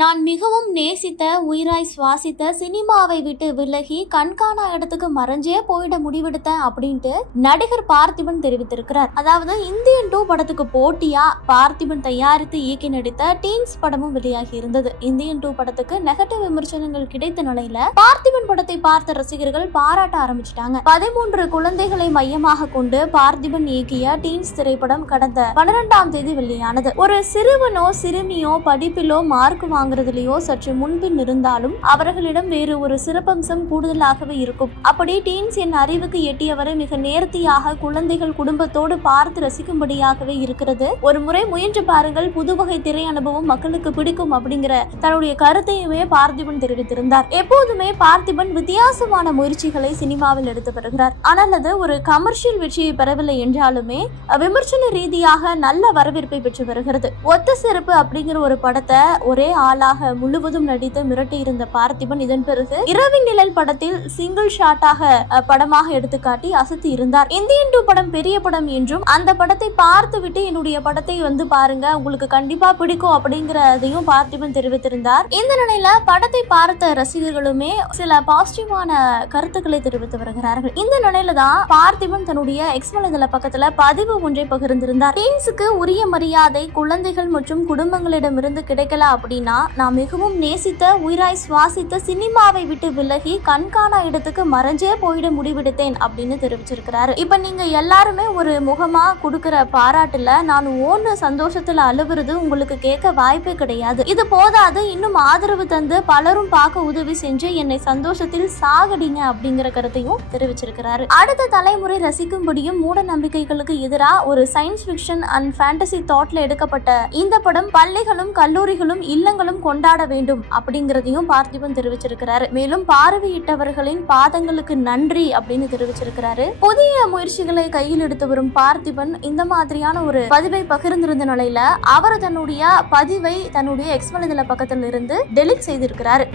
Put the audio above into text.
நான் மிகவும் நேசித்த உயிராய் சுவாசித்த சினிமாவை விட்டு விலகி கண்காணா இடத்துக்கு மறைஞ்சே போயிட முடிவெடுத்தேன் அப்படின்ட்டு நடிகர் பார்த்திபன் தெரிவித்திருக்கிறார். அதாவது இந்தியன் டூ படத்துக்கு போட்டியா? பார்த்திபன் தயாரித்து இயக்கி நடித்த டீன்ஸ் படமும் வெளியாகி இருந்தது. இந்தியன் டூ படத்துக்கு நெகட்டிவ் விமர்சனங்கள் கிடைத்த நிலையில பார்த்திபன் படத்தை பார்த்த ரசிகர்கள் பாராட்ட ஆரம்பிச்சிட்டாங்க. பதிமூன்று குழந்தைகளை மையமாக கொண்டு பார்த்திபன் இயக்கிய டீன்ஸ் திரைப்படம் கடந்த பன்னிரெண்டாம் தேதி வெளியானது. ஒரு சிறுவனோ சிறுமியோ படிப்பிலோ மார்க் வாங்குறதுலயோ சற்று முன்பின் இருந்தாலும் அவர்களிடம் வேறு ஒரு சிறப்பம்சம் கூடுதலாகவே இருக்கும். அப்படி டீன்ஸ் என் அறிவுக்கு எட்டியவரை மிக நேர்த்தியாக குழந்தைகள் குடும்பத்தோடு பார்த்து ரசிக்கும்படியாகவே இருக்கிறது. ஒரு முறை முயன்று பாருங்கள் புதுவகை திரை அனுபவம் மக்களுக்கு பிடிக்கும் அப்படிங்கிற தன்னுடைய கருத்தையுமே பார்த்திபன் தெரிவித்திருந்தார். எப்போதுமே பார்த்திபன் வித்தியாசமான முயற்சிகளை சினிமாவில் எடுத்து வருகிறார். ஆனால் அது ஒரு கமர்ஷியல் வெற்றியை பெறவில்லை என்றாலுமே விமர்சன ரீதியாக நல்ல வரவேற்பை பெற்று வருகிறது. ஒத்த சிறப்பு அப்படிங்கிற ஒரு படத்தை ஒரே ஆளாக முழுவதும் நடித்து மிரட்டி இருந்த பார்த்திபன் இதன் பிறகு இரவின் நிழல் படத்தில் சிங்கிள் ஷாட்டாக படமாக எடுத்துக்காட்டி அசத்தி இருந்தார். இந்தியன் டூ படம் பெரிய படம் என்றும் அந்த படத்தை பார்த்துவிட்டு என்னுடைய படத்தை வந்து பாருங்க உங்களுக்கு கண்டிப்பா பிடிக்கும் அப்படிங்கறதையும் பார்த்திபன் தெரிவித்திருந்தார். இந்த நிலையில படத்தை பார்த்த ரசிகர்களுமே சில பாசிட்டிவான கருத்துக்களை தெரிவித்து வருகிறார்கள். இந்த நிலையில தான் பார்த்திபன் தன்னுடைய எக்ஸ் வலைதள பக்கத்துல பதிவு ஒன்றை பகிர்ந்திருந்தார். டீன்ஸுக்கு உரிய மரியாதை குழந்தைகள் மற்றும் குடும்பங்களிடமிருந்து கிடைக்கல அப்படின்னா நான் மிகவும் நேசித்த உயிராய் சுவாசித்த சினிமாவை விட்டு விலகி கண்காணா இடத்துக்கு மறைஞ்சே போயிட முடிவெடுத்தேன் அப்படின்னு தெரிவிச்சிருக்கிறாரு. இப்ப நீங்க எல்லாருமே ஒரு முகமா கொடுக்குற பாராட்டுல நான் ஓன்னு சந்தோஷத்துல அழுவுறது உங்களுக்கு கேட்க வாய்ப்பே கிடையாது. இது போதாது இன்னும் ஆதரவு தந்து பலரும் பார்க்க உதவி செஞ்சு என்னை சந்தோஷத்தில் சாகடிங்க அப்படிங்கிற கருத்தையும் தெரிவிச்சிருக்கிறாரு. அடுத்த தலைமுறை ரசிக்கும்படியும் மூட நம்பிக்கைகளுக்கு எதிராக ஒரு சயின்ஸ் ஃபிக்ஷன் அண்ட் ஃபேண்டசி தாட்ல எடுக்கப்பட்ட இந்த படம் பள்ளிகளும் கல்லூரிகளும் இல்லங்களும் கொண்டாட வேண்டும் அப்படிங்கிறதையும் பார்த்திபன் தெரிவிச்சிருக்கிறாரு. மேலும் பார்வையிட்டவர்களின் பாதங்களுக்கு நன்றி அப்படின்னு தெரிவிச்சிருக்கிறாரு. புதிய முயற்சிகளை கையில் எடுத்து வரும் பார்த்திபன் இந்த மாதிரியான ஒரு பதிவை பகிர்ந்திருந்த நிலையில அவர் தன்னுடைய பதிவை தன்னுடைய எக்ஸ்மலதள பக்கத்தில் இருந்து டெலிட் செய்திருக்கிறாரு.